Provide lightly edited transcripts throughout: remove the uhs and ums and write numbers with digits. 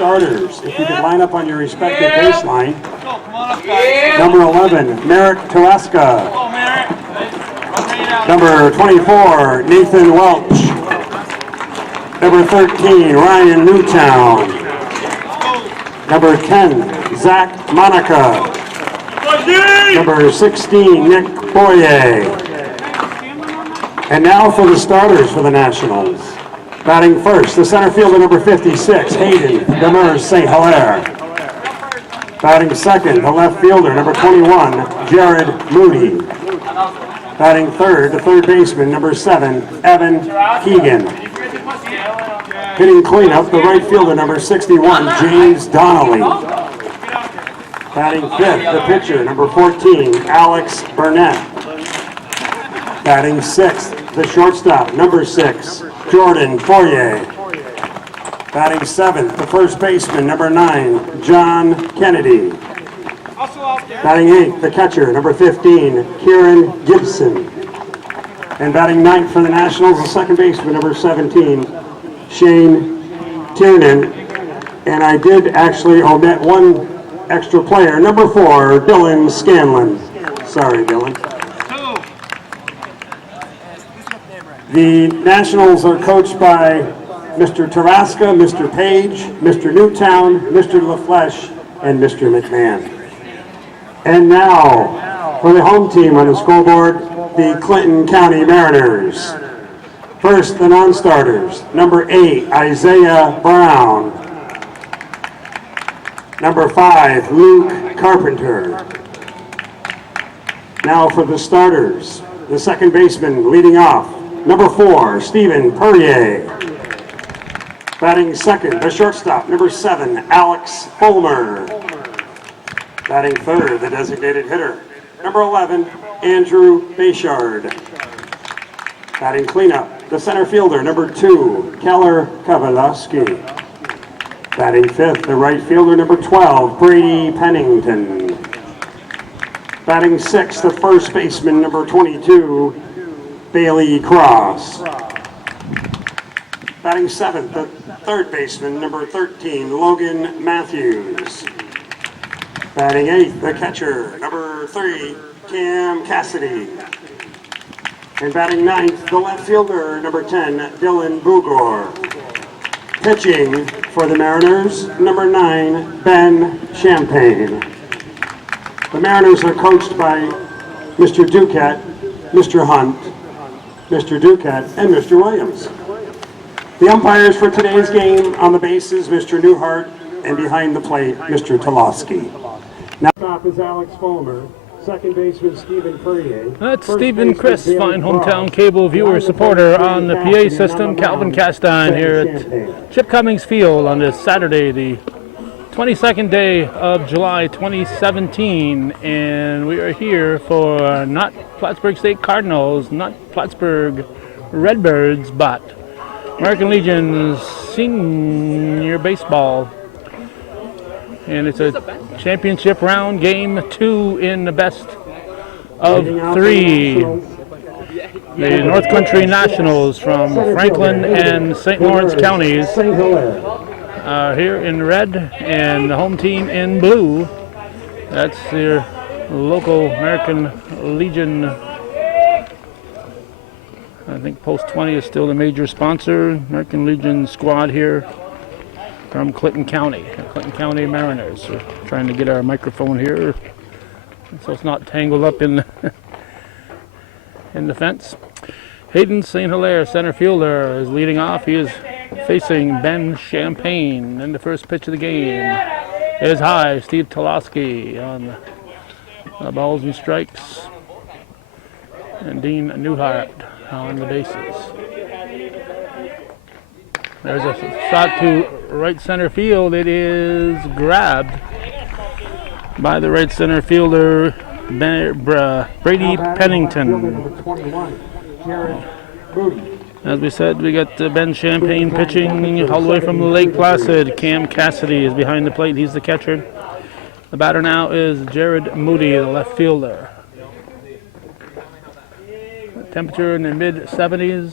Starters, if you could line up on your respective baseline. Number 11, Merrick Taraska. Number 24, Nathan Welch. Number 13, Ryan Newtown. Number 10, Zach Monica. Number 16, Nick Boyer. And now for the starters for the Nationals. Batting first, the center fielder, number 56, Hayden Demers St. Hilaire. Batting second, the left fielder, number 21, Jared Moody. Batting third, the third baseman, number 7, Evan Keegan. Hitting cleanup, the right fielder, number 61, James Donnelly. Batting fifth, the pitcher, number 14, Alex Burnett. Batting sixth, the shortstop, number 6, Jordan Fourier. Batting seventh, the first baseman, number 9, John Kennedy. Batting eighth, the catcher, number 15, Kieran Gibson. And batting ninth for the Nationals, the second baseman, number 17, Shane Tiernan. And I did actually omit one extra player, number 4, Dylan Scanlon. Sorry, Dylan. The Nationals are coached by Mr. Taraska, Mr. Page, Mr. Newtown, Mr. LaFleche, and Mr. McMahon. And now, for the home team on the scoreboard, the Clinton County Mariners. First, the non-starters. Number 8, Isaiah Brown. Number 5, Luke Carpenter. Now for the starters. The second baseman leading off. Number 4, Stephen Perrier. Batting second, the shortstop, number 7, Alex Fulmer. Batting third, the designated hitter, number 11, Andrew Bayshard. Batting cleanup, the center fielder, number 2, Keller Kowalski. Batting fifth, the right fielder, number 12, Brady Pennington. Batting sixth, the first baseman, number 22, Bailey Cross. Batting seventh, the third baseman, number 13, Logan Matthews. Batting eighth, the catcher, number 3, Cam Cassidy. And batting ninth, the left fielder, number 10, Dylan Bugor. Pitching for the Mariners, number 9, Ben Champagne. The Mariners are coached by Mr. Duquette, Mr. Hunt, Mr. Duquette, and Mr. Williams. The umpires for today's game on the bases, Mr. Newhart, and behind the plate, Mr. Toloski. Now top is Alex Fulmer, second baseman Stephen Perrier. That's Stephen Chris, fine hometown cable viewer supporter on the PA system, Calvin Castine here at Chip Cummings Field on this Saturday, the 22nd day of July 2017, and we are here for not Plattsburgh State Cardinals, not Plattsburgh Redbirds, but American Legion Senior Baseball. And it's a championship round, game 2 in the best of 3. The North Country Nationals from Franklin and St. Lawrence counties here in red, and the home team in blue. That's their local American Legion. I think Post 20 is still the major sponsor. American Legion squad here from Clinton County. Clinton County Mariners. We're trying to get our microphone here so it's not tangled up in the fence. Hayden St. Hilaire, center fielder, is leading off. He is facing Ben Champagne. And the first pitch of the game is high. Steve Toloski on the balls and strikes. And Dean Newhart on the bases. There's a shot to right center field. It is grabbed by the right center fielder, Brady Pennington. As we said, we got Ben Champagne pitching all the way from Lake Placid. Cam Cassidy is behind the plate. He's the catcher. The batter now is Jared Moody, the left fielder. Temperature in the mid-70s.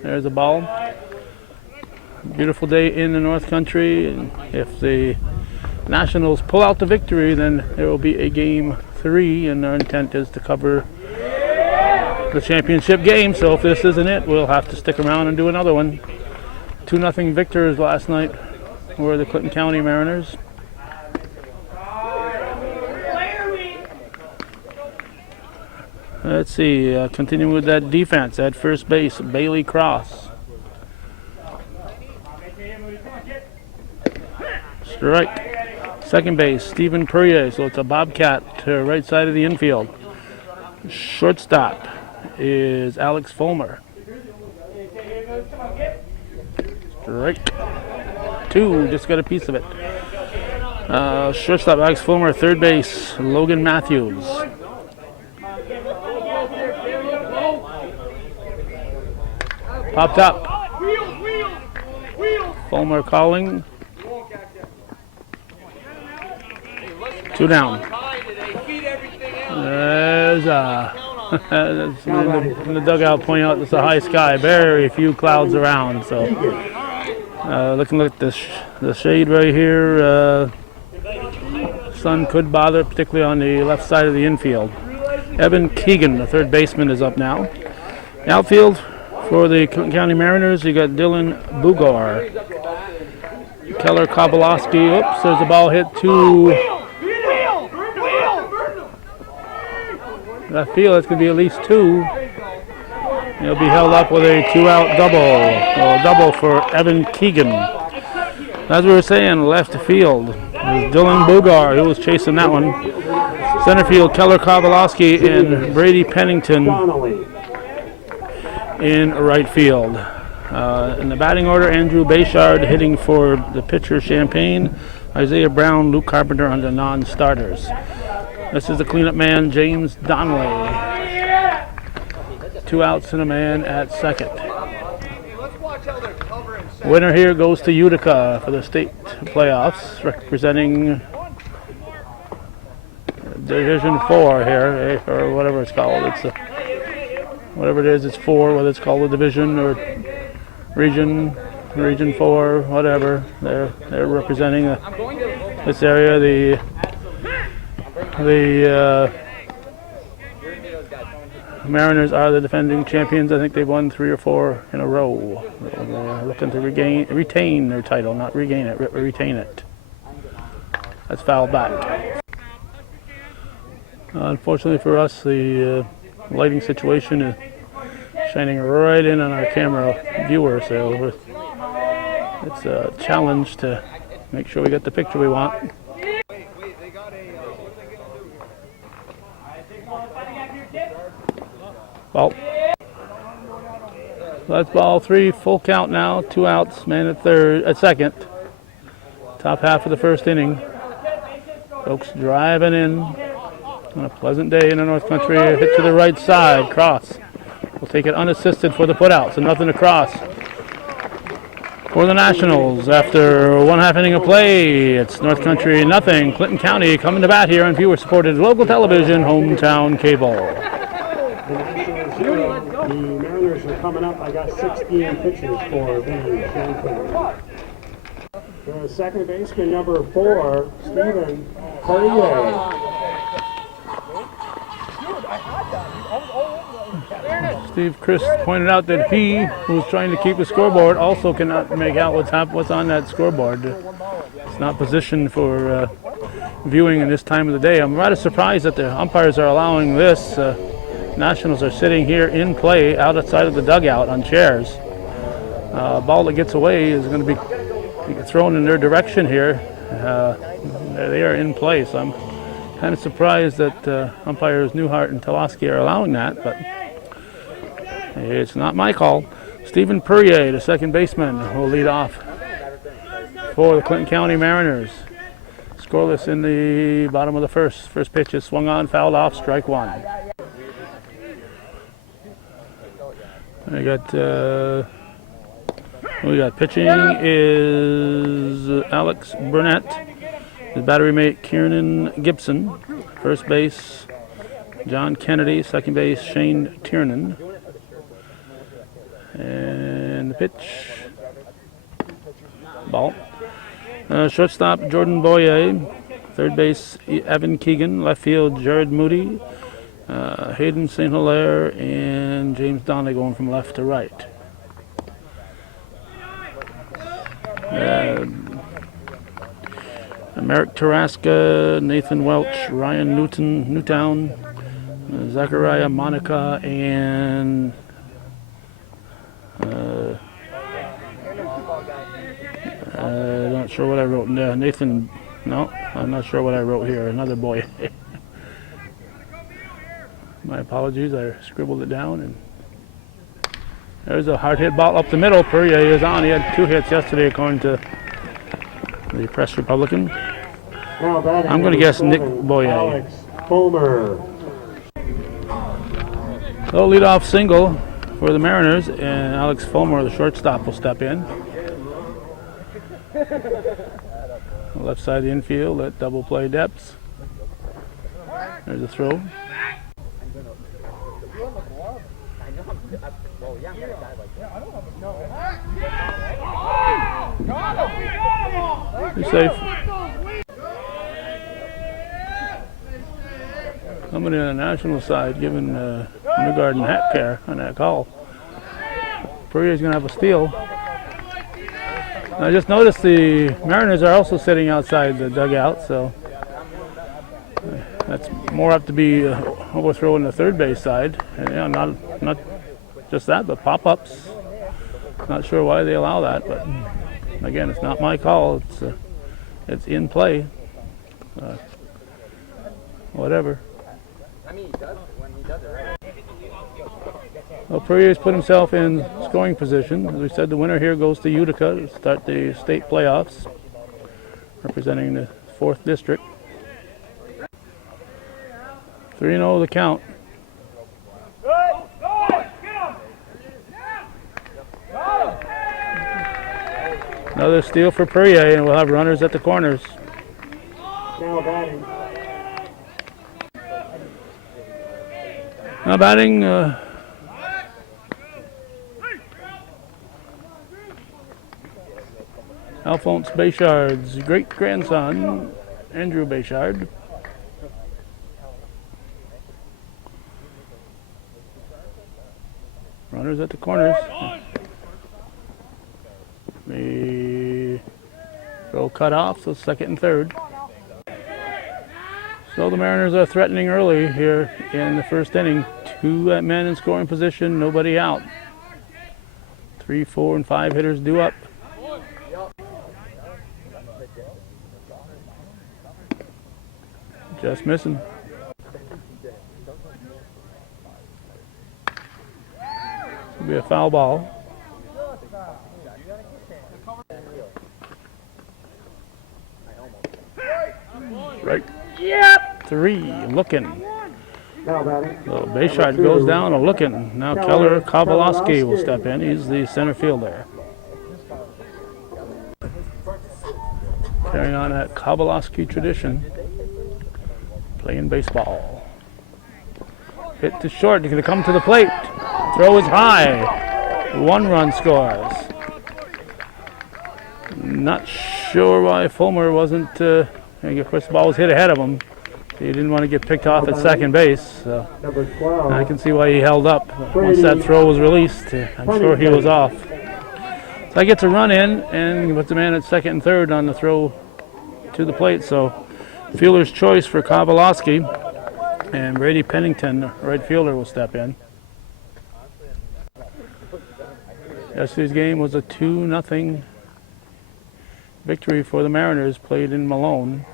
There's a ball. Beautiful day in the North Country, and if the Nationals pull out the victory, then there will be a Game 3, and our intent is to cover the championship game. So if this isn't it, we'll have to stick around and do another one. 2-0 victors last night were the Clinton County Mariners. Let's see, continuing with that defense at first base, Bailey Cross. Strike. Second base, Stephen Perrier, so it's a Bobcat to right side of the infield. Shortstop is Alex Fulmer. Strike. 2, just got a piece of it. Shortstop Alex Fulmer, third base, Logan Matthews. Popped up. Fulmer calling. 2 down. There's in the dugout pointing out it's a high sky, very few clouds around. So looking at the shade right here, sun could bother, particularly on the left side of the infield. Evan Keegan, the third baseman, is up now. Outfield for the Clinton County Mariners, you got Dylan Bugar. Keller Kobolowski. Oops, there's a ball hit to left field. It's going to be at least 2. He'll be held up with a 2-out double for Evan Keegan. As we were saying, left field is Dylan Bugar, who was chasing that one. Center field, Keller Kobolowski and Brady Pennington in right field. In the batting order, Andrew Bayshard hitting for the pitcher Champaign, Isaiah Brown, Luke Carpenter on the non-starters. This is the cleanup man, James Donnelly. 2 outs and a man at second. Winner here goes to Utica for the state playoffs, representing Division 4 here, or whatever it's called. It's whatever it is, it's 4, whether it's called a division or region 4, whatever. They're representing this area. The Mariners are the defending champions. I think they've won 3 or 4 in a row. They're looking to retain their title, not regain it, retain it. That's fouled back. Unfortunately for us, the lighting situation is shining right in on our camera viewer, so it's a challenge to make sure we get the picture we want. Well, that's ball 3, full count now, 2 outs, man at second. Top half of the first inning. Folks driving in on a pleasant day in the North Country. A hit to the right side, Cross will take it unassisted for the putout, so nothing to Cross. For the Nationals, after 1/2 inning of play, it's North Country nothing. Clinton County coming to bat here on viewer-supported local television, hometown cable. The Mariners are coming up. I got 16 pitches for the Champaign. The second baseman, number 4, Stephen Perrier. Steve Chris pointed out that he, who's trying to keep the scoreboard, also cannot make out what's on that scoreboard. It's not positioned for viewing in this time of the day. I'm rather surprised that the umpires are allowing this. Nationals are sitting here in play outside of the dugout on chairs. A ball that gets away is going to be thrown in their direction here. They are in play, so I'm kind of surprised that umpires Newhart and Toloski are allowing that, but it's not my call. Stephen Perrier, the second baseman, will lead off for the Clinton County Mariners. Scoreless in the bottom of the first. First pitch is swung on, fouled off, strike 1. We got pitching is Alex Burnett. His battery mate Kieran Gibson. First base John Kennedy. Second base Shane Tiernan. And the pitch ball. Shortstop Jordan Boyer, third base Evan Keegan, left field Jared Moody, Hayden St. Hilaire, and James Donnelly going from left to right. Merrick Taraska, Nathan Welch, Ryan Newtown, Zachariah Monica, and not sure what I wrote. Nathan, no, I'm not sure what I wrote here. Another boy. My apologies, I scribbled it down. And there's a hard hit ball up the middle. Perrier is on. He had 2 hits yesterday, according to the Press Republican. I'm going to guess Nick Boyer. Alex Fulmer. So leadoff single for the Mariners, and Alex Fulmer, the shortstop, will step in. Left side of the infield at double play depths. There's a throw. He's safe. Somebody on the national side giving Newgarden hat care on that call. Perrier's going to have a steal. I just noticed the Mariners are also sitting outside the dugout, so that's more up to be overthrown the third base side. And yeah, not just that, but pop-ups. Not sure why they allow that, but again, it's not my call. It's in play. Whatever. Well, Perrier's put himself in scoring position. As we said, the winner here goes to Utica to start the state playoffs, representing the 4th district. 3-0 the count. Another steal for Perrier, and we'll have runners at the corners. Now batting. Alphonse Béchard's great-grandson, Andrew Béchard. Runners at the corners. The throw cut off, so 2nd and 3rd. So the Mariners are threatening early here in the 1st inning. 2 men in scoring position, nobody out. 3, 4, and 5 hitters due up. Just missing. It'll be a foul ball. Right. Yep. 3. Looking. So Béchard goes down and looking. Now Keller Kowalski will step in. He's the center fielder. Carrying on that Kowalski tradition. Playing baseball. Hit to short. He's going to come to the plate. Throw is high. 1 run scores. Not sure why Fulmer wasn't. Of course, the ball was hit ahead of him. He didn't want to get picked off at second base. So I can see why he held up. Once that throw was released, I'm sure he was off. So I get to run in and put the man at 2nd and 3rd on the throw to the plate. So fielder's choice for Kowalski, and Brady Pennington, right fielder, will step in. Yesterday's game was a 2-0 victory for the Mariners, played in Malone.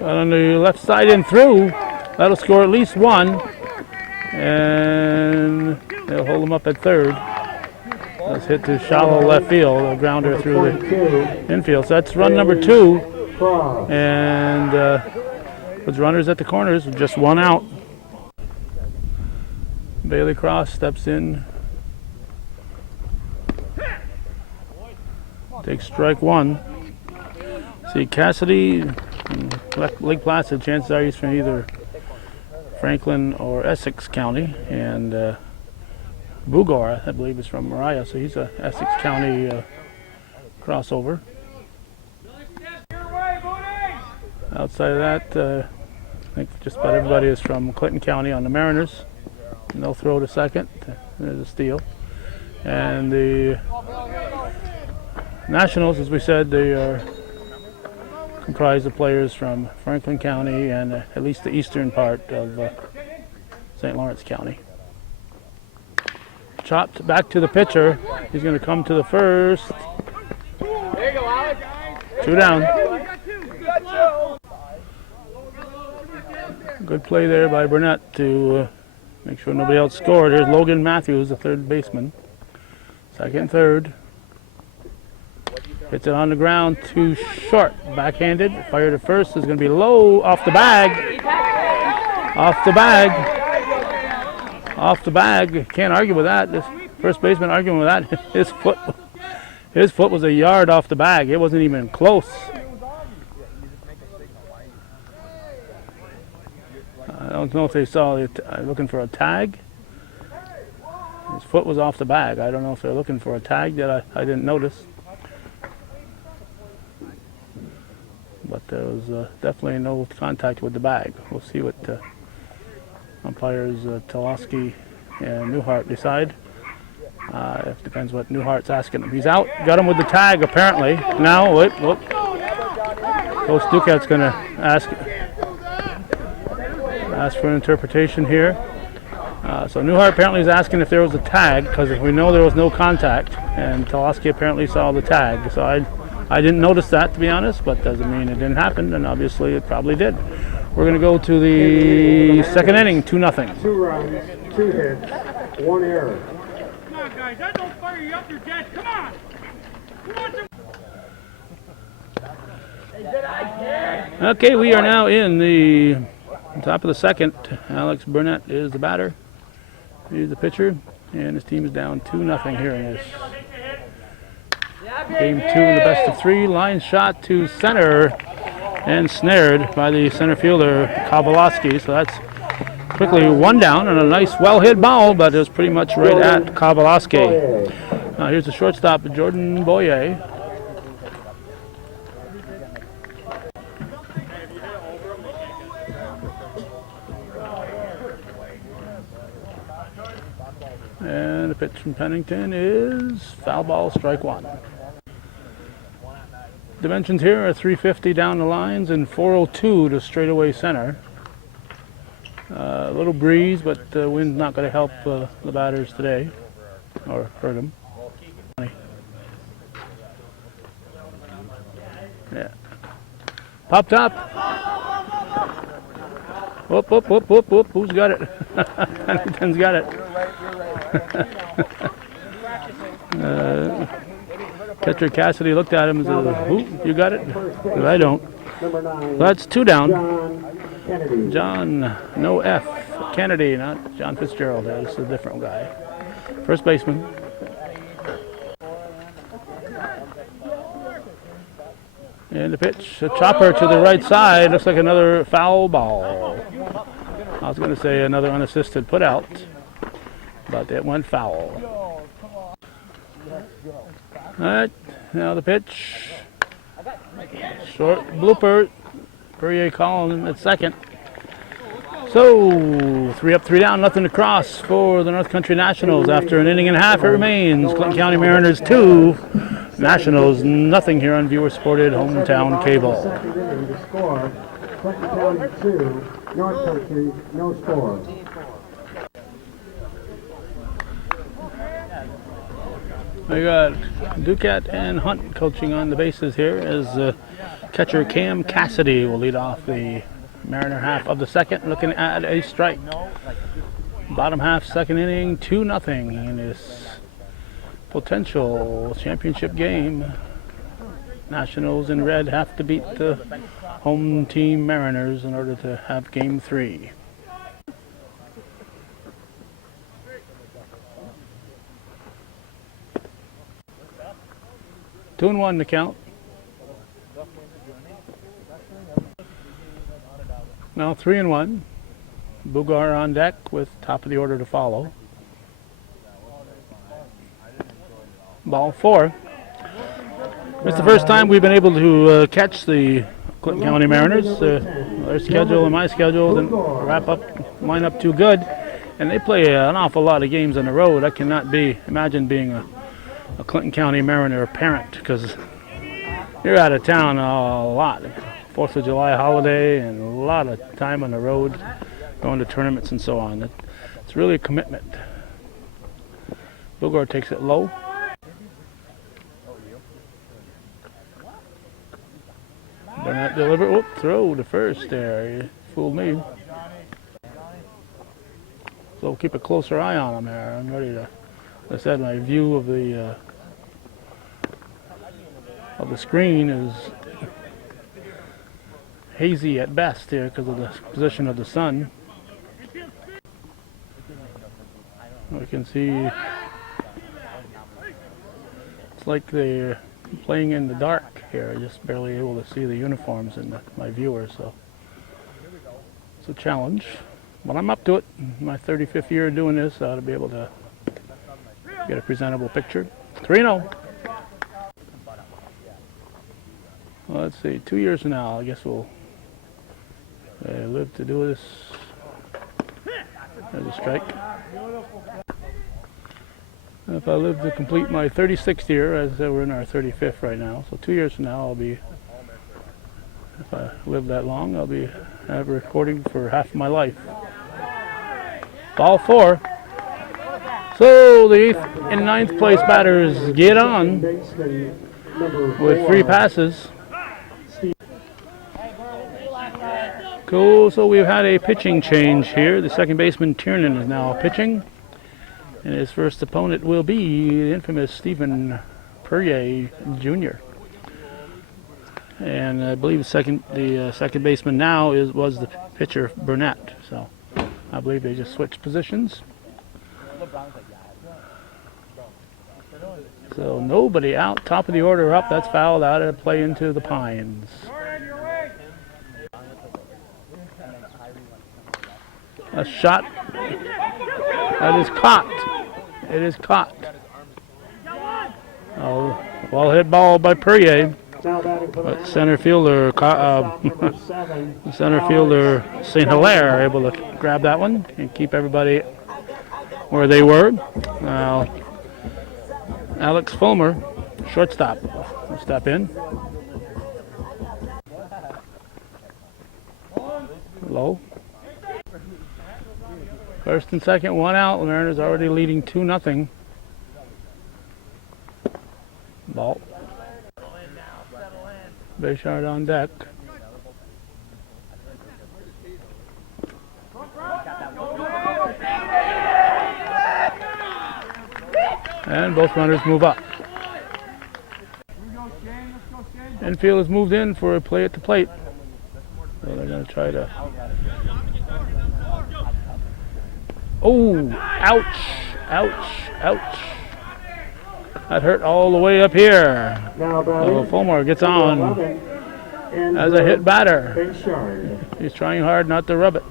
On the left side and through, that'll score at least 1, and they'll hold him up at 3rd. That's hit to shallow left field, a grounder through the infield. So that's run number 2, and with runners at the corners, with just 1 out. Bailey Cross steps in, takes strike 1. See Cassidy, Lake Placid, chances are he's from either Franklin or Essex County, and Bugor, I believe, is from Mariah, so he's a Essex County crossover. Outside of that, I think just about everybody is from Clinton County on the Mariners. And they'll throw to second. There's a steal. And the Nationals, as we said, they are comprised of players from Franklin County and at least the eastern part of St. Lawrence County. Chopped back to the pitcher. He's going to come to the first. There you go, Alex. 2 down. Good play there by Burnett to make sure nobody else scored. Here's Logan Matthews, the third baseman. Second, third. Hits it on the ground, too short. Backhanded. Fire to first is going to be low. Off the bag. Off the bag. Off the bag. Can't argue with that. This first baseman arguing with that. His foot was a yard off the bag. It wasn't even close. I don't know if they saw it looking for a tag. His foot was off the bag. I don't know if they're looking for a tag that I didn't notice. But there was definitely no contact with the bag. We'll see what umpires Toloski and Newhart decide. It depends what Newhart's asking him. He's out. Got him with the tag apparently. Now, whoop. Coach Duquette's going to ask for an interpretation here. So Newhart apparently is asking if there was a tag, because if we know there was no contact, and Toloski apparently saw the tag. So I didn't notice that, to be honest, but doesn't mean it didn't happen, and obviously it probably did. We're going to go to the second inning, 2-0. 2 runs, 2 hits, 1 error. Come on, guys. That don't fire you up your jet. Come on. Okay, we are now in the top of the second. Alex Burnett is the batter. He's the pitcher, and his team is down 2-0 here in this game 2 in the best of 3. Line shot to center and snared by the center fielder Kowalski. So that's quickly 1 down and a nice well-hit ball, but it was pretty much right at Kowalski. Now here's the shortstop, Jordan Boyer. And the pitch from Pennington is foul ball, strike 1. Dimensions here are 350 down the lines and 402 to straightaway center. A little breeze, but the wind's not going to help the batters today, or hurt them. Yeah. Pop top. Whoop. Who's got it? Pennington's got it. Catcher Cassidy looked at him and said, "Who? You got it?" But I don't. That's 2 down. John, no F. Kennedy, not John Fitzgerald. This is a different guy. First baseman. And the pitch, a chopper to the right side. Looks like another foul ball. I was going to say another unassisted put out, but it went foul. All right, now the pitch. Short blooper. Perrier calling him at second. So, 3 up, 3 down, nothing to cross for the North Country Nationals. After an inning and a half, it remains Clinton County Mariners 2, Nationals nothing here on viewer-supported hometown cable. Second inning to score, Clinton County 2, North Country, no score. We got Duquette and Hunt coaching on the bases here as catcher Cam Cassidy will lead off the Mariner half of the second, looking at a strike. Bottom half, second inning, 2-0 in this potential championship game. Nationals in red have to beat the home team Mariners in order to have game 3. Two and 1 to count. Now 3 and 1. Bugar on deck with top of the order to follow. Ball 4. It's the first time we've been able to catch the Clinton County Mariners. Their schedule and my schedule didn't line up too good. And they play an awful lot of games on the road. I cannot imagine being a Clinton County Mariner parent, because you're out of town a lot. 4th of July holiday and a lot of time on the road, going to tournaments and so on. It's really a commitment. Bogart takes it low. Burnett deliver. Throw to first there. You fooled me. So we'll keep a closer eye on him there. I'm ready to. As I said, my view of the screen is hazy at best here because of the position of the sun. We can see it's like they're playing in the dark here. I'm just barely able to see the uniforms in my viewer, so it's a challenge. But I'm up to it. My 35th year doing this, I ought to be able to get a presentable picture. 3-0. Well, let's see, 2 years from now, I guess we'll live to do this. There's a strike. If I live to complete my 36th year, as I said, we're in our 35th right now, so 2 years from now I'll be, if I live that long, I'll be recording for half my life. Ball 4. So the 8th and 9th place batters get on with 3 passes. Cool, so we've had a pitching change here. The second baseman Tiernan is now pitching. And his first opponent will be the infamous Stephen Perrier Jr. And I believe the second baseman now was the pitcher Burnett. So I believe they just switched positions. So nobody out. Top of the order up. That's fouled out of play into the Pines. A shot. That is caught. It is caught. Oh, well hit ball by Perrier. But center fielder St. Hilaire able to grab that one and keep everybody where they were. Now Alex Fulmer, shortstop, will step in. Low. First and second, 1 out. The Mariners already leading 2-0. Ball. Bayshard on deck. And both runners move up. Infield is moved in for a play at the plate. So they're going to try to... Oh, ouch, ouch, ouch. That hurt all the way up here. So Fulmer gets on as a hit batter. He's trying hard not to rub it.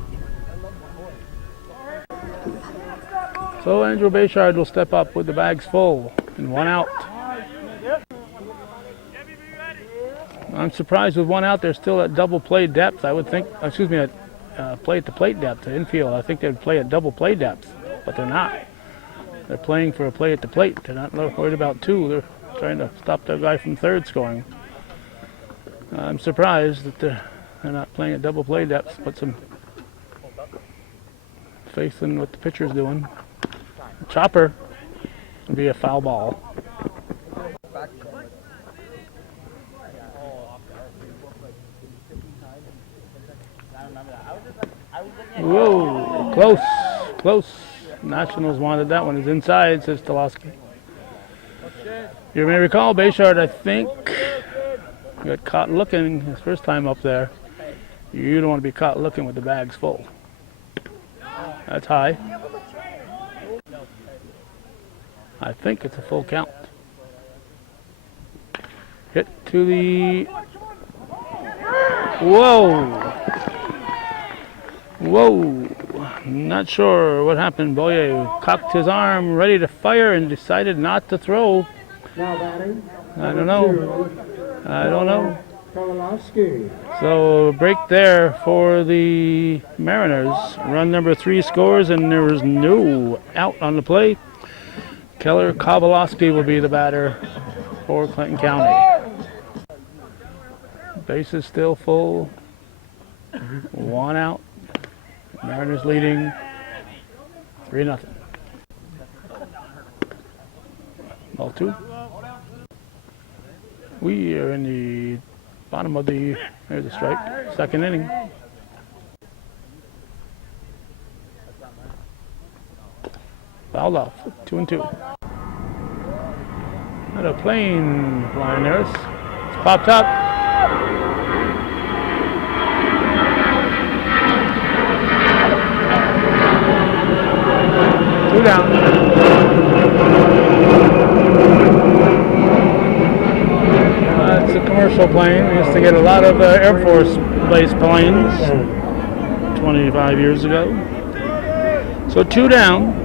So Andrew Bayshard will step up with the bags full and 1 out. I'm surprised with 1 out, they're still at double play depth. I would think, excuse me, at play at the plate depth, the infield. I think they'd play at double play depth, but they're not. They're playing for a play at the plate. They're not worried about 2. They're trying to stop the guy from third scoring. I'm surprised that they're not playing at double play depth. Put some faith in what the pitcher's doing. Chopper would be a foul ball. Whoa, close, close. Nationals wanted that one. It's inside, says Stolowski. You may recall, Bayshard, I think, got caught looking his first time up there. You don't want to be caught looking with the bags full. That's high. I think it's a full count. Hit to the... Whoa! Whoa! Not sure what happened. Boyer cocked his arm ready to fire and decided not to throw. Now batting. I don't know. I don't know. Kovalowski. So break there for the Mariners. Run number 3 scores, and there was no out on the play. Keller Kovalowski will be the batter for Clinton County. Base is still full. 1 out. Mariners leading 3-0. Ball 2. We are in the bottom of the, there's a strike, second inning. Fouled off, 2-2. And a plane flying there. It's popped up. Two down. It's a commercial plane. We used to get a lot of Air Force Base planes 25 years ago. So 2 down.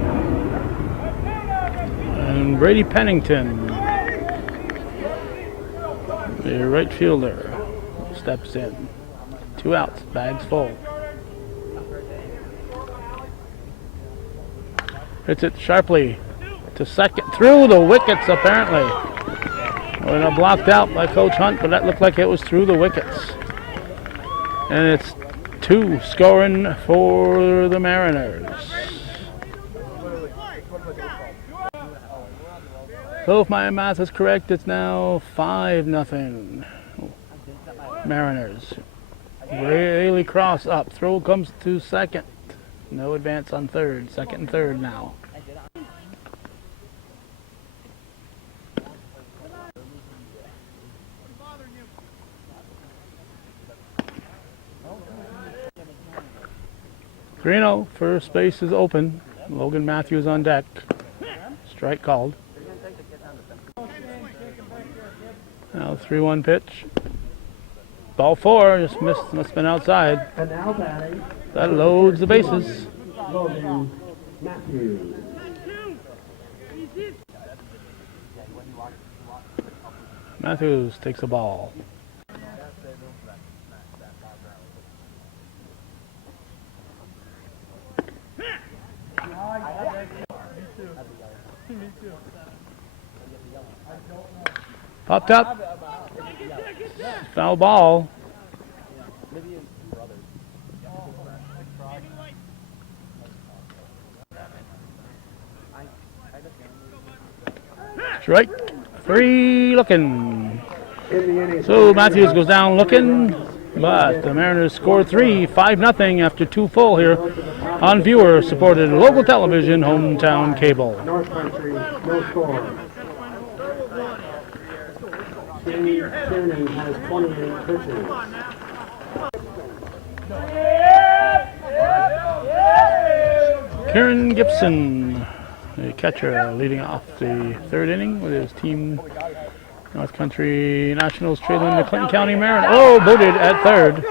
And Brady Pennington, the right fielder, steps in. 2 outs, bags full. Hits it sharply to second, through the wickets apparently. Well, blocked out by Coach Hunt, but that looked like it was through the wickets. And it's 2 scoring for the Mariners. So if my math is correct, it's now 5-0. Mariners. Rayleigh Cross up. Throw comes to second. No advance on third. Second and third now. Greeno, first base is open. Logan Matthews on deck. Strike called. Now 3-1 pitch. Ball 4, just missed, must have been outside. And now batting. That loads the bases. Logan Matthews. Matthews takes the ball. Popped up. Foul ball. Strike 3 looking. So Matthews goes down looking, but the Mariners score 3, 5-0 after 2 full here on viewer supported local television, hometown cable. North Country, no score. Tierney has 28 pitches. Kieran Gibson, the catcher, leading off the 3rd inning with his team. North Country Nationals trailing the Clinton County Mariners. Oh, booted at 3rd.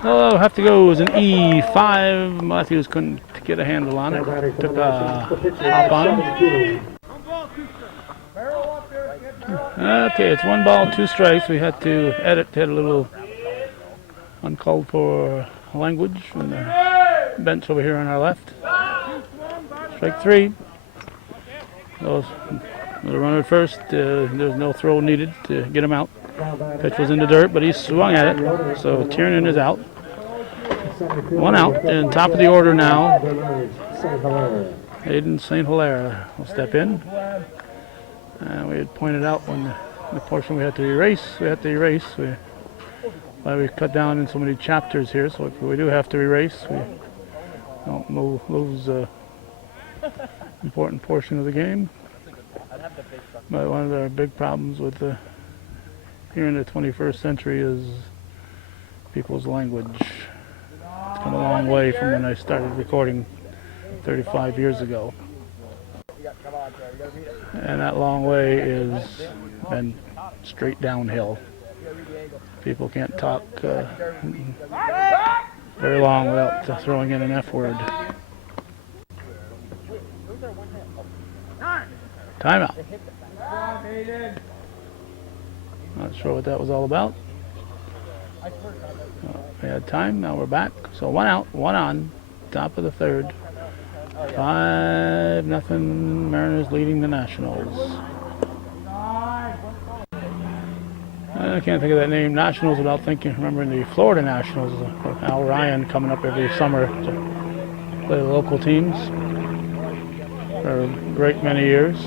5-0. Oh, have to go as an E5. Matthews couldn't get a handle on it. Took a hop on him. Okay, it's 1 ball, 2 strikes. We had to edit, had a little uncalled for language from the bench over here on our left. Strike 3. The runner at first. There's no throw needed to get him out. Pitch was in the dirt, but he swung at it. So Tiernan is out. 1 out. And top of the order now, Hayden St. Hilaire will step in. We had pointed out when the portion we had to erase. Why we cut down in so many chapters here. So if we do have to erase, we don't lose important portion of the game. But one of our big problems with here in the 21st century is people's language. It's come a long way from when I started recording 35 years ago. And that long way is been straight downhill. People can't talk very long without throwing in an F word. Timeout. Not sure what that was all about. We had time, now we're back. So 1 out, 1 on, top of the third. 5-0, Mariners leading the Nationals. I can't think of that name, Nationals, without remembering the Florida Nationals. Al Ryan coming up every summer to play the local teams for a great many years.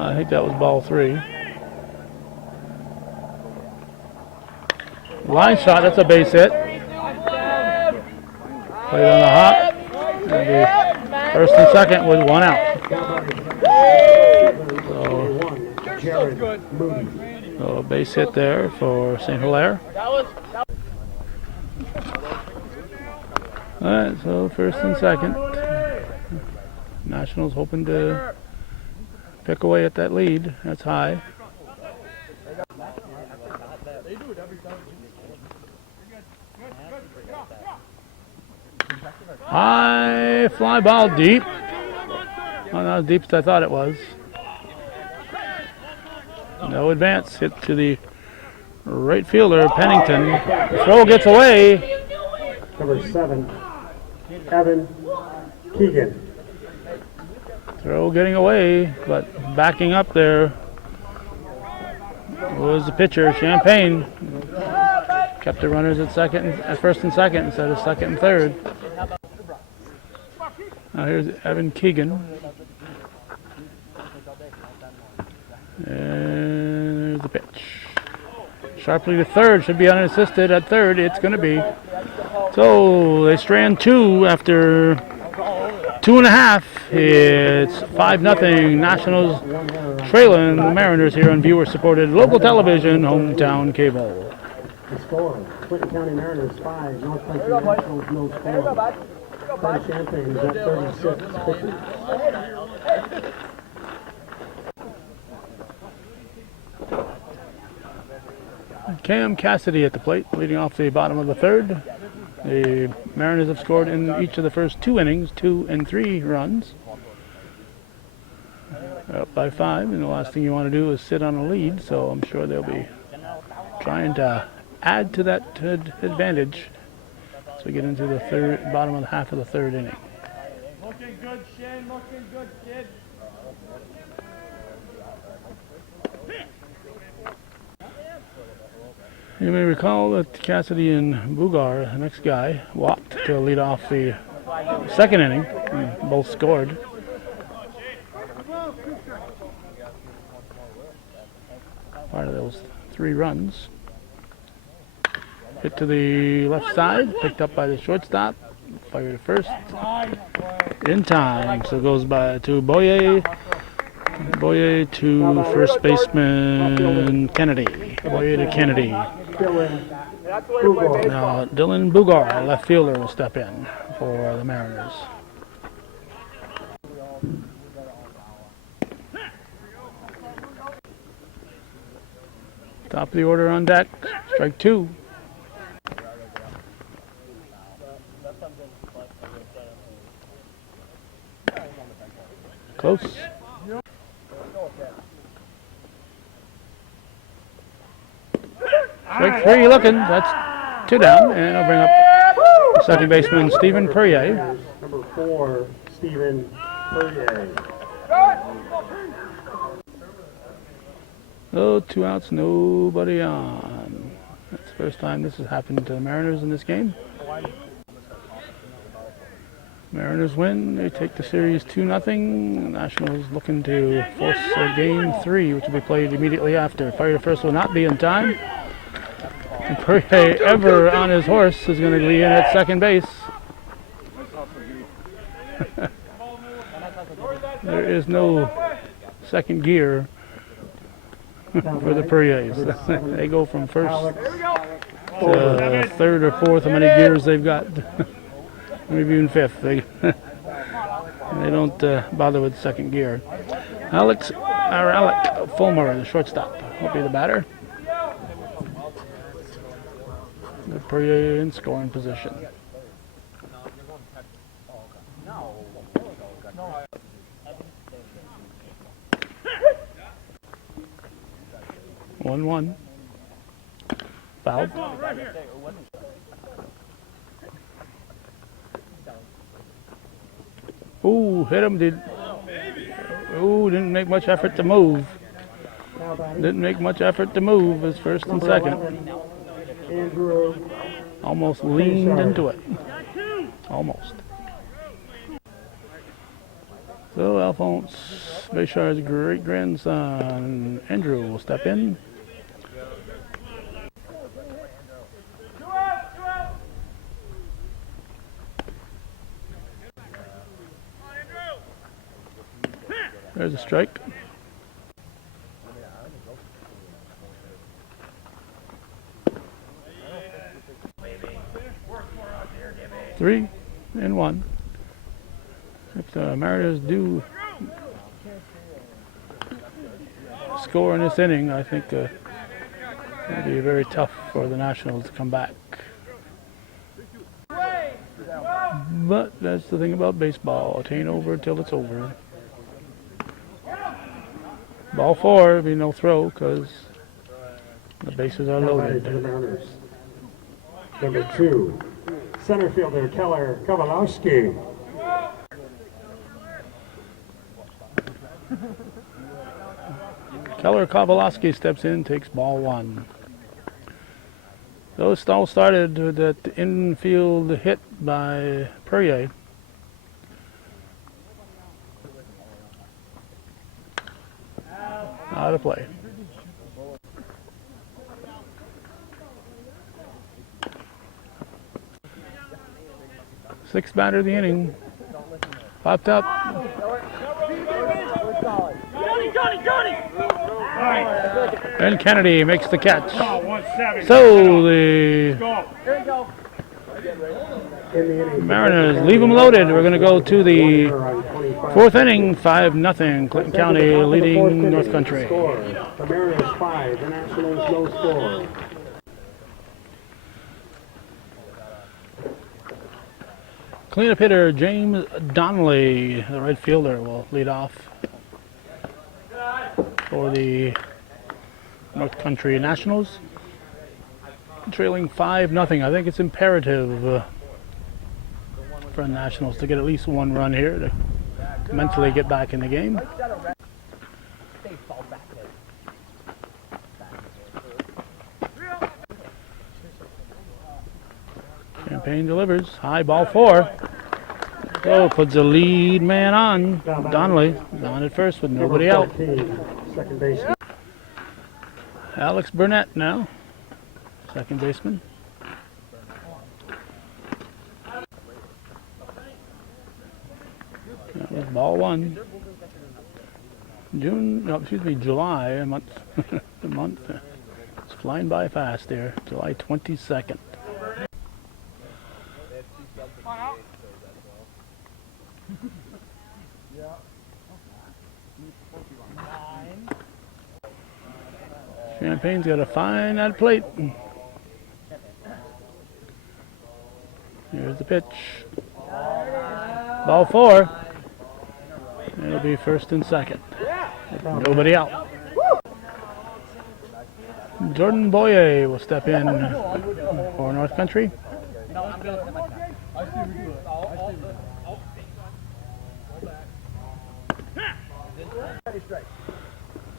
I think that was ball 3. Line shot, that's a base hit. Played on the hop. First and second with 1 out. So a base hit there for St. Hilaire. Alright, so first and second. Nationals hoping to pick away at that lead. That's high. High fly ball deep. Oh, not as deep as I thought it was. No advance. Hit to the right fielder, Pennington. The throw gets away. Number 7, Evan Keegan. Throw getting away, but backing up there was the pitcher, Champagne. Kept the runners at first and second instead of second and third. Now here's Evan Keegan. And there's the pitch. Sharply to third, should be unassisted at third. It's going to be. So they strand 2 after 2.5. It's 5-0 Nationals trailing the Mariners here on viewer-supported local television, hometown cable. The score, Clinton County Mariners 5, North Country Nationals no score. Ben Champagne is at 36, pitching. Cam Cassidy at the plate, leading off the bottom of the third. The Mariners have scored in each of the first 2 innings, 2 and 3 runs. They're up by 5, and the last thing you want to do is sit on a lead, so I'm sure they'll be trying to add to that advantage as we get into the bottom of the half of the third inning. Looking good, Shane. Looking good, kid. You may recall that Cassidy and Bugar, the next guy, walked to lead off the second inning. Both scored. Part of those 3 runs. Hit to the left side, picked up by the shortstop. Fire to first. In time. So it goes by to Boyer. Boyer to first baseman Kennedy. Boyer to Kennedy. Now Dylan Bugar, left fielder, will step in for the Mariners. Top of the order on deck. Strike 2. Close. Strike 3 looking. That's 2 down, and I'll bring up second baseman Stephen Perrier. Number 4, Stephen Perrier. Oh, 2 outs, nobody on. That's the first time this has happened to the Mariners in this game. Mariners win. They take the series 2-0. Nationals looking to force game 3, which will be played immediately after. Fire to first will not be in time. And Perrier, ever on his horse, is going to be in at second base. There is no second gear for the Perriers. They go from first to third or fourth, how many gears they've got. Maybe even fifth. They don't bother with second gear. Alec Fulmer, the shortstop, will be the batter. The Perrier in scoring position. One. Foul. Ooh, hit him. Didn't make much effort to move. Didn't make much effort to move as first and second. Almost leaned into it. Almost. So Alphonse Béchard's great-grandson, Andrew, will step in. There's a strike. Three and one. If the Mariners do score in this inning, I think it'll be very tough for the Nationals to come back. But that's the thing about baseball. It ain't over until it's over. Ball four, there'll be no throw because the bases are loaded. Number 2, center fielder Keller Kowalowski. Keller Kowalowski steps in, takes ball 1. Those all started with that infield hit by Perrier. Out of play. Sixth batter of the inning. Popped up. And Kennedy makes the catch. So the Mariners leave them loaded. We're going to go to the fourth inning, 5-0. Clinton County leading North Country. The Mariners 5, the Nationals no score. Cleanup hitter James Donnelly, the right fielder, will lead off for the North Country Nationals. Trailing 5-0. I think it's imperative for the Nationals to get at least one run here to mentally get back in the game. Champagne delivers. High ball 4. So puts the lead man on. Donnelly on at first with nobody out. Second baseman. Alex Burnett now, second baseman. That was ball 1. July, a month. A month. It's flying by fast there. July 22nd. Champagne's got to find that plate. Here's the pitch. Ball 4. It'll be first and second. Nobody out. Jordan Boyer will step in for North Country.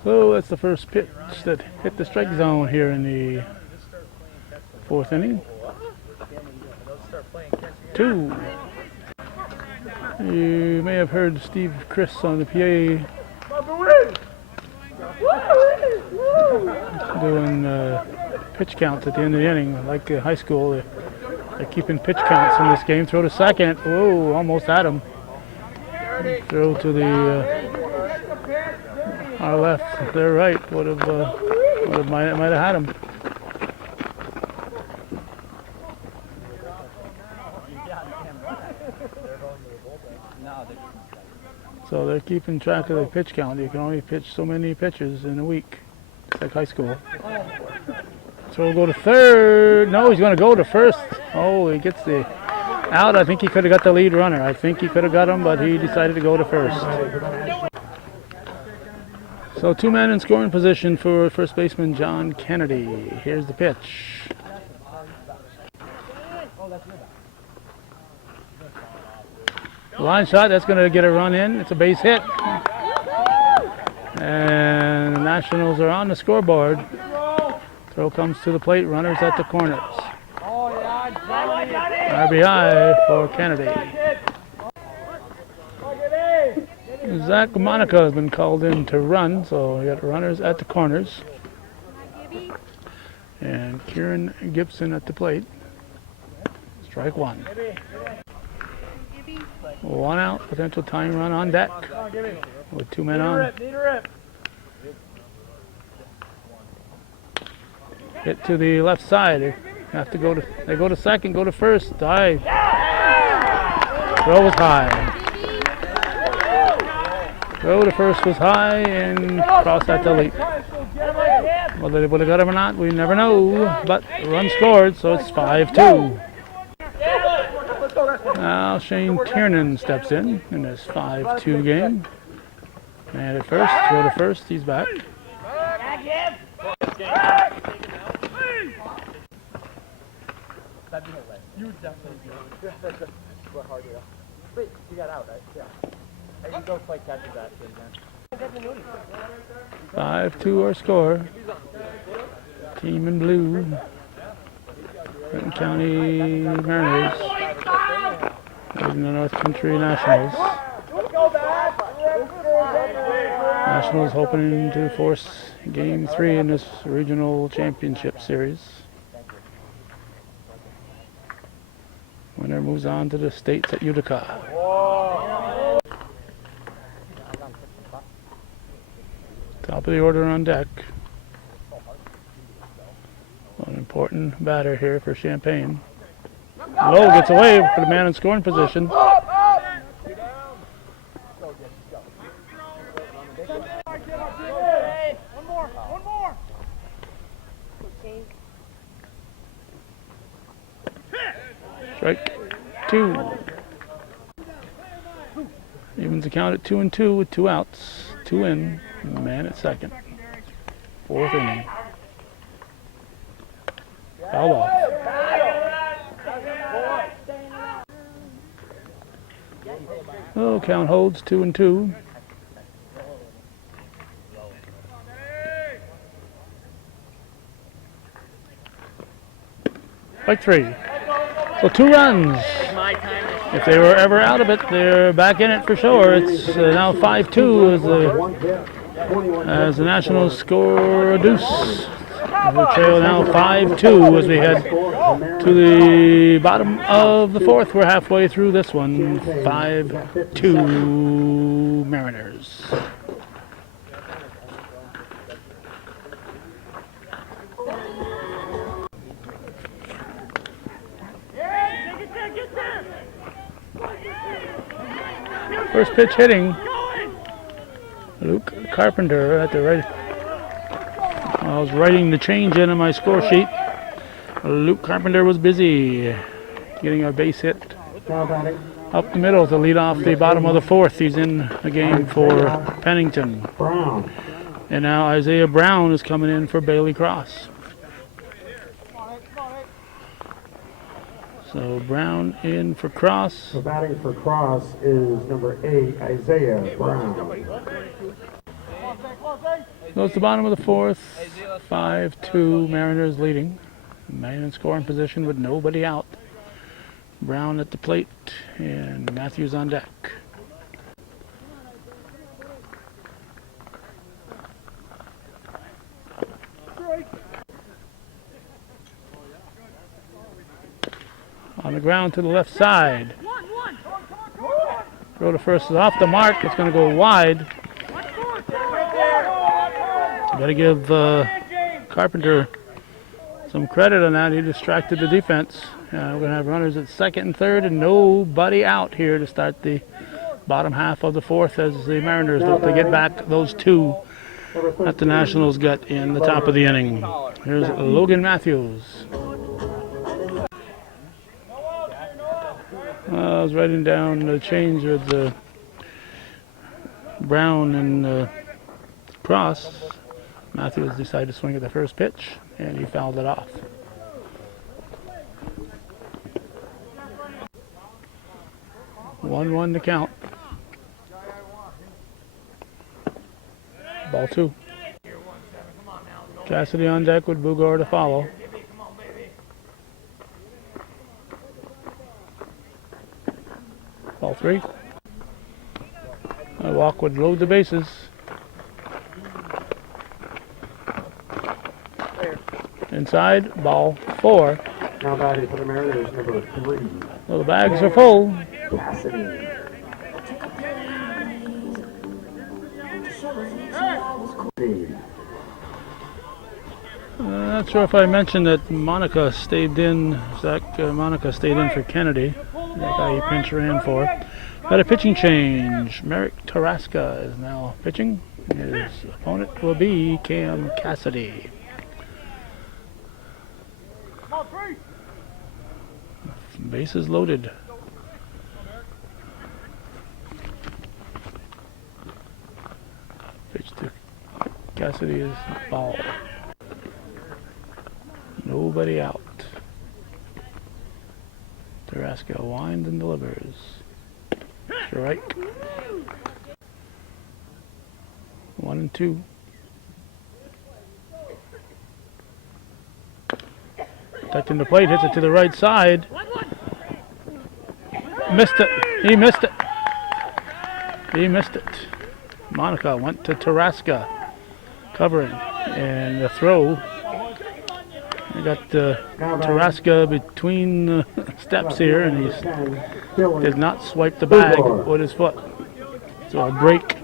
So that's the first pitch that hit the strike zone here in the fourth inning. 2. You may have heard Steve Chris on the PA doing pitch counts at the end of the inning. Like high school, they're keeping pitch counts in this game. Throw to second. Whoa, almost had him. Throw to the our left, their right might have had him. So they're keeping track of the pitch count. You can only pitch so many pitches in a week. It's like high school. So we'll go to third. No, he's going to go to first. Oh, he gets the out. I think he could have got the lead runner. I think he could have got him, but he decided to go to first. So 2 men in scoring position for first baseman John Kennedy. Here's the pitch. Line shot, that's going to get a run in. It's a base hit. And the Nationals are on the scoreboard. Throw comes to the plate, runners at the corners. RBI for Kennedy. Zach Monica has been called in to run, so we got runners at the corners. And Kieran Gibson at the plate. Strike one. 1 out, potential tying run on deck with 2 men on. Hit to the left side. They have to go to. They go to second. Go to first. Dive. Throw was high. Throw to first was high and cross at the leap. Whether they would have got him or not, we never know. But run scored, so it's 5-2. Now Shane Tiernan steps in this 5-2 game. And at first, go to first. He's back. You definitely do. We're hard enough. Wait, you got out, right? Yeah. And you don't quite catch that thing, man. 5-2 our score. Team in blue. Benton County Mariners. Leading the North Country Nationals. Nationals hoping to force Game 3 in this regional championship series. Winner moves on to the states at Utica. Top of the order on deck. An important batter here for Champaign. Lowe gets away for the man in scoring position. One more. Strike 2. Evens the count at 2-2 with 2 outs. 2 in. Man at second. 4th inning. Foul off. Oh, count holds 2-2. Strike 3. So 2 runs. If they were ever out of it, they're back in it for sure. It's now 5-2 as the Nationals score a deuce. The trail now 5-2 as we head to the bottom of the 4th. We're halfway through this one. 5-2 Mariners. First pitch hitting, Luke Carpenter at the right. I was writing the change in on my score sheet. Luke Carpenter was busy getting a base hit up the middle to lead off the bottom of the 4th. He's in the game for Pennington. And now Isaiah Brown is coming in for Bailey Cross. So Brown in for Cross. The batting for Cross is number 8, Isaiah Brown. Goes to the bottom of the 4th. 5-2 Mariners leading. Man in scoring position with nobody out. Brown at the plate and Matthews on deck. On the ground to the left side. Throw to first is off the mark. It's going to go wide. Got to give Carpenter some credit on that. He distracted the defense. We're going to have runners at second and third and nobody out here to start the bottom half of the 4th as the Mariners look to get back those 2 that the Nationals got in the top of the inning. Here's Logan Matthews. I was writing down the change with Brown and Cross. Matthews decided to swing at the first pitch, and he fouled it off. One to count. Ball 2. Cassidy on deck with Bugor to follow. Ball 3. A walk would load the bases. Inside, ball 4. Now batting for the Mariners, number 3. Well, the bags are full. Cassidy. Not sure if I mentioned that Monica stayed in. Monica stayed in for Kennedy. The guy he pinch ran for. Had a pitching change. Merrick Tarasca is now pitching. His opponent will be Cam Cassidy. Bases loaded. Pitch to Cassidy is ball. Nobody out. Tarasca winds and delivers. Strike. 1-2. Touching the plate, hits it to the right side. Missed it. He missed it. He missed it. Monica went to Tarasca, covering, and the throw. I got Tarasca between the steps here, and he did not swipe the bag with his foot. So a break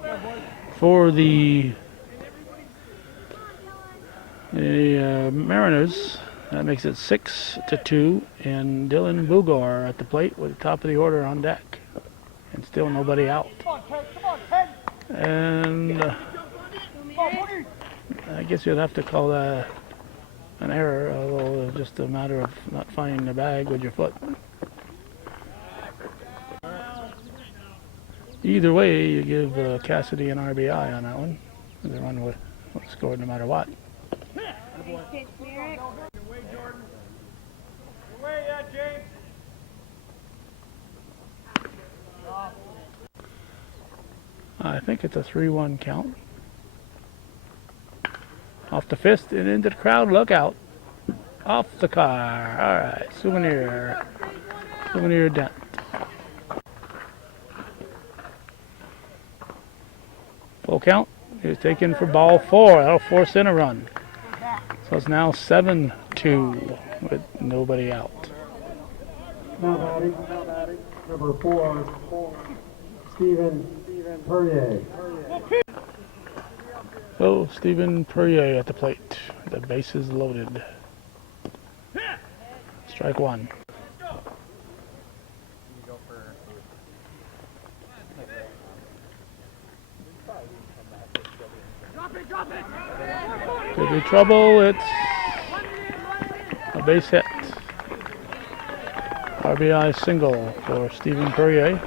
for the Mariners. That makes it 6-2, and Dylan Bugor at the plate with the top of the order on deck, and still nobody out. And I guess you'd have to call that an error, although it's just a matter of not finding the bag with your foot. Either way, you give Cassidy an RBI on that one. The run would have scored no matter what. I think it's a 3-1 count. Off the fist and into the crowd. Look out. Off the car. All right. Souvenir dent. Full count. He's taken for ball 4. That'll force in a run. So it's now 7-2 with nobody out. Now batting, number 4, Stephen Perrier. So Stephen Perrier at the plate. The base is loaded. Strike 1. Could be trouble. It's a base hit. RBI single for Stephen Perrier.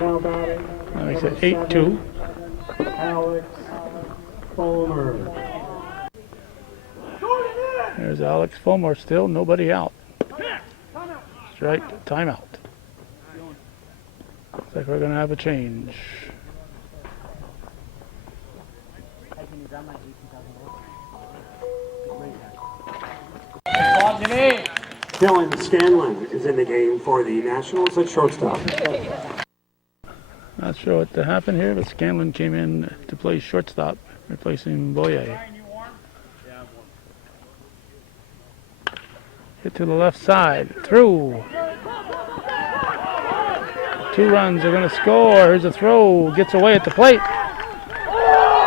Now batting, That makes it 8-2. Alex Fulmer. There's Alex Fulmer still, nobody out. Strike, timeout. Looks like we're going to have a change. Dylan Scanlon is in the game for the Nationals at shortstop. Not sure what happened here, but Scanlon came in to play shortstop, replacing Boyer. Hit to the left side, through. 2 runs are going to score. Here's a throw, gets away at the plate.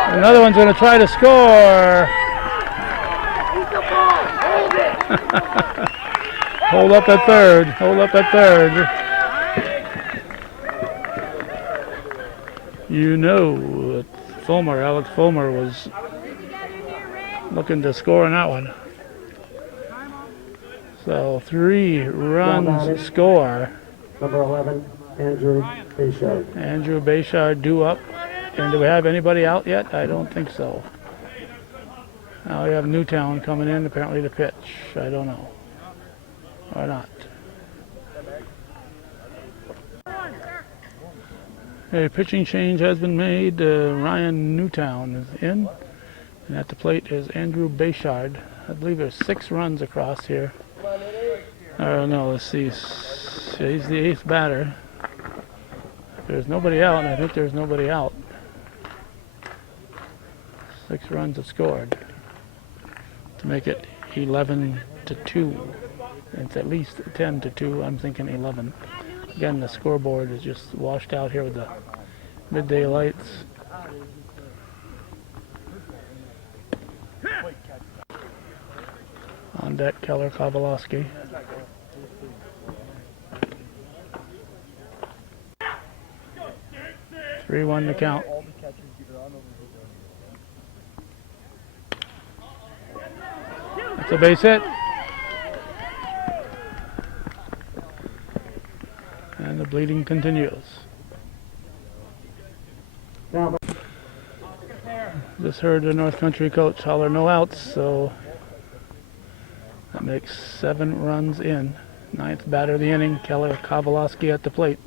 Another one's going to try to score. Hold up at third. Hold up at third. You know, Alex Fulmer was looking to score on that one. So 3 runs score. Number 11, Andrew Bayshard. Andrew Bayshard due up. And do we have anybody out yet? I don't think so. Now we have Newtown coming in apparently to pitch. I don't know. Or not. A pitching change has been made. Ryan Newtown is in. And at the plate is Andrew Bayshard. I believe there's 6 runs across here. No, let's see. He's the 8th batter. There's nobody out, and I think there's nobody out. 6 runs have scored to make it 11-2. It's at least 10-2. I'm thinking 11. Again, the scoreboard is just washed out here with the midday lights. On deck, Keller Kowalski. Three-one to count. That's a base hit. And the bleeding continues. Just heard the North Country coach holler no outs, so that makes 7 runs in. 9th batter of the inning, Keller Kowalski at the plate.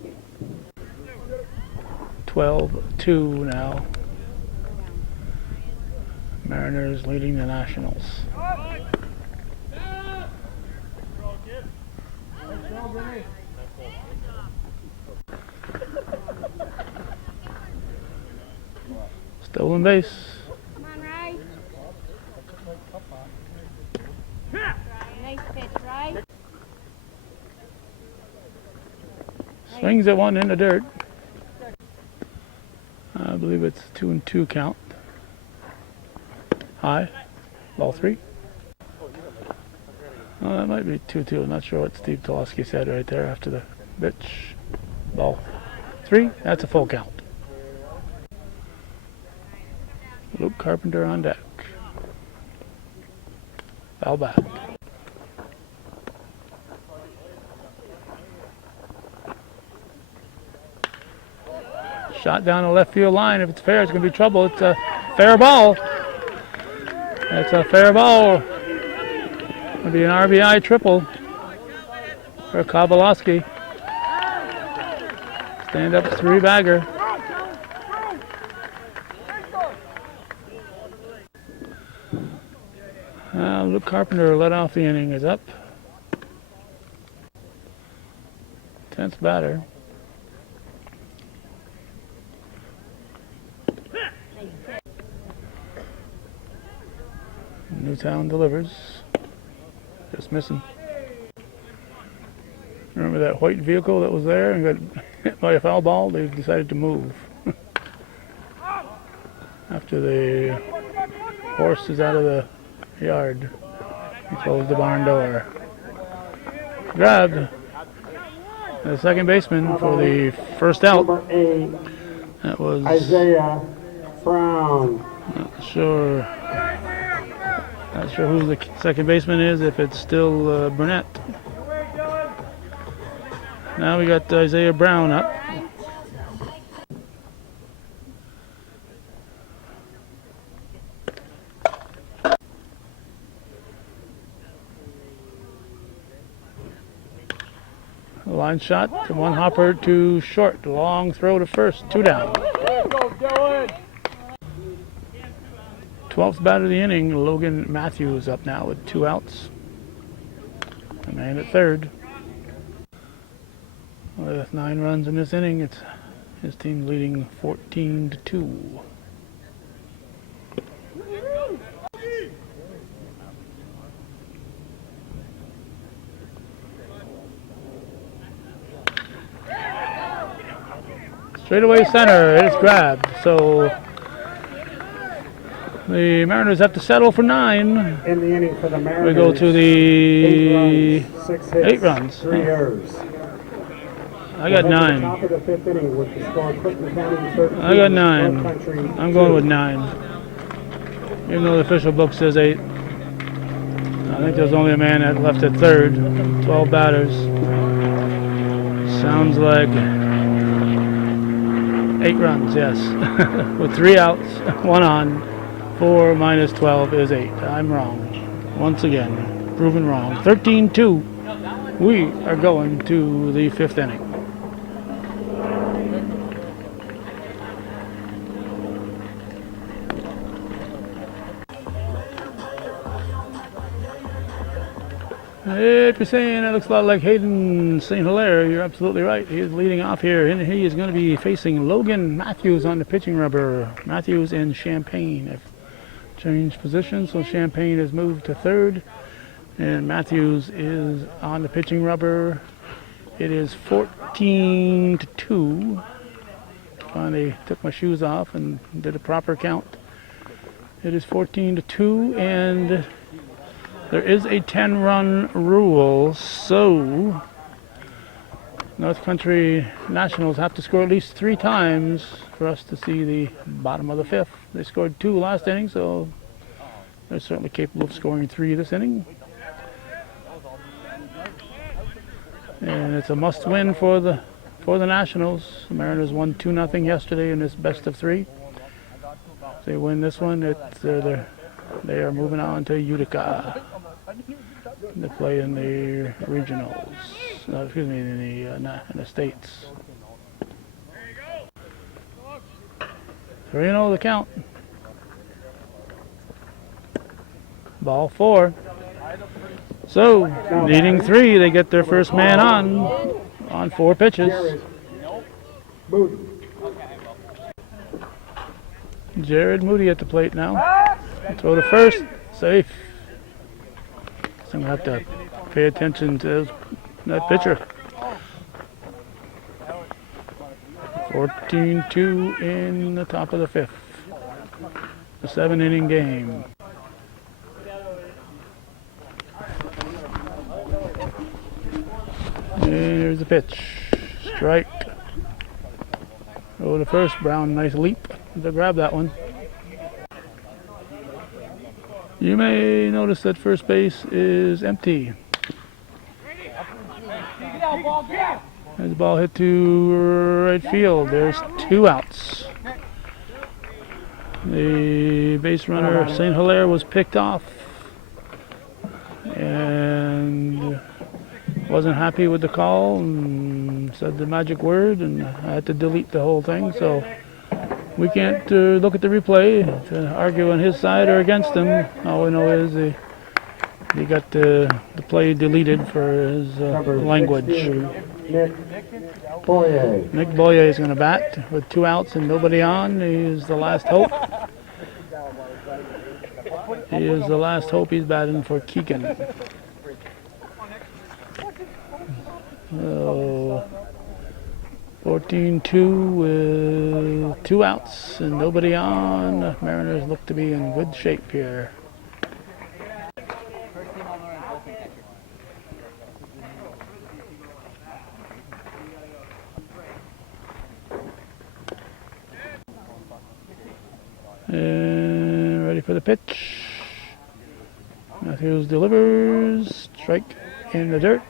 12-2 now. Mariners leading the Nationals. Stolen base. Come on, Ray. Nice pitch, Ray. Swings at one in the dirt. I believe it's 2-2 count. High. Ball 3. Oh, that might be 2-2. I'm not sure what Steve Toloski said right there after the pitch. Ball 3. That's a full count. Luke Carpenter on deck. Foul back. Shot down the left field line. If it's fair, it's going to be trouble. It's a fair ball. It's a fair ball. It'll be an RBI triple for Kowalski. Stand up 3-bagger. Luke Carpenter led off the inning, is up. 10th batter. Newtown delivers. Just missing. Remember that white vehicle that was there and got hit by a foul ball? They decided to move. After the horse is out of the yard, he closed the barn door. Grabbed the second baseman for the first out. Number 8, That was Isaiah Brown. not sure who the second baseman is, if it's still Burnett. Now we got Isaiah Brown up. A line shot from one hopper to short. Long throw to first. 2 down. 12th batter of the inning, Logan Matthews up now with 2 outs. A man at third. With 9 runs in this inning, it's his team leading 14-2. Straightaway center, it's grabbed. So the Mariners have to settle for 9. In the inning for the Mariners. We go to the 8 runs, 6 hits, 8 runs. 3 errors. I got 9. Top of the 5th inning with the score Clinton County 13. I got 9. North Country I'm going 2. with 9. Even though the official book says 8. I think there's only a man that left at third. 12 batters. Sounds like 8 runs, yes. With 3 outs, 1 on. 4 minus 12 is 8. I'm wrong. Once again, proven wrong. 13-2. We are going to the 5th inning. If you're saying it looks a lot like Hayden St. Hilaire, you're absolutely right. He is leading off here, and he is going to be facing Logan Matthews on the pitching rubber. Matthews and Champagne have changed positions, so Champagne has moved to third, and Matthews is on the pitching rubber. It is 14-2. Finally took my shoes off and did a proper count. It is 14-2, and there is a 10-run rule, so North Country Nationals have to score at least 3 times for us to see the bottom of the 5th. They scored 2 last inning, so they're certainly capable of scoring 3 this inning. And it's a must-win for the Nationals. The Mariners won 2-0 yesterday in this best of 3. If they win this one, they are moving on to Utica. They play in the regionals. Excuse me, in the states. 3-0 the count. Ball 4. So, needing 3, they get their first man on 4 pitches. Jared Moody at the plate now. Throw to first. Safe. So I'm going to have to pay attention to that pitcher. 14-2 in the top of the 5th. A 7-inning game. And here's the pitch. Strike. Go to first. Brown, nice leap to grab that one. You may notice that first base is empty. There's the ball hit to right field. There's 2 outs. The base runner, St. Hilaire, was picked off and wasn't happy with the call and said the magic word, and I had to delete the whole thing. So we can't look at the replay to argue on his side or against him. All we know is he got the play deleted for his language. Nick Boyer. Nick Boyer is going to bat with 2 outs and nobody on. He's the last hope. He is the last hope. He's batting for Keegan. So 14-2 with 2 outs and nobody on. The Mariners look to be in good shape here. And ready for the pitch. Matthews delivers. Strike in the dirt.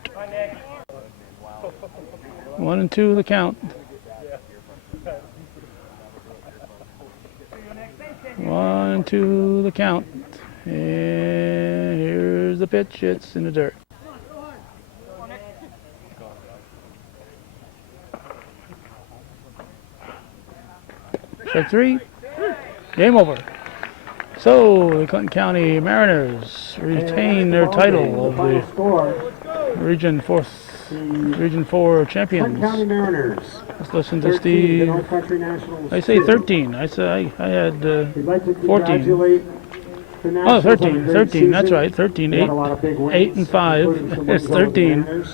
1-2 the count. 1-2 the count. And here's the pitch. It's in the dirt. Strike 3. Game over. So the Clinton County Mariners retain their title of the Region 4 champions. Clinton County Mariners. Let's listen to Steve. I say 13. I had 14. Oh, 13. 13. That's right. 13. 8 and 5. It's 13.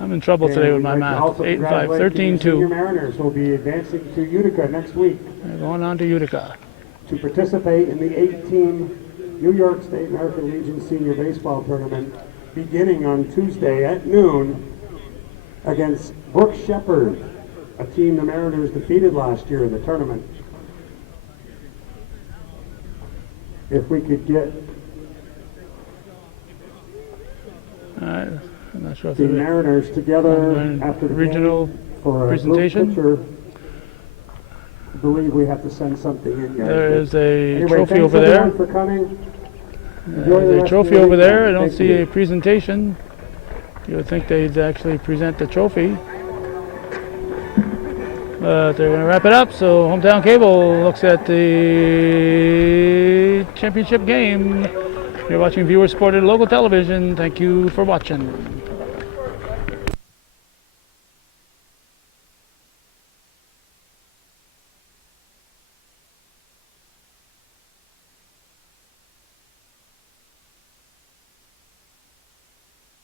I'm in trouble today with my math. 8 and 5. 13-2. Mariners will be advancing to Utica next week. They're going on to Utica to participate in the 8-team New York State American Legion Senior Baseball Tournament beginning on Tuesday at noon against Brooke Shepherd, a team the Mariners defeated last year in the tournament. If we could get I'm not sure if the it's Mariners together after the regional game for a presentation. group picture, I believe we have to send something in, guys. There is a Anyway, trophy thanks over there. everyone for coming. Enjoy the There's a rest trophy of your over there. I weekend. don't Thank see you. a presentation. You would think they'd actually present the trophy. But they're going to wrap it up. So Hometown Cable looks at the championship game. You're watching viewer-supported local television. Thank you for watching.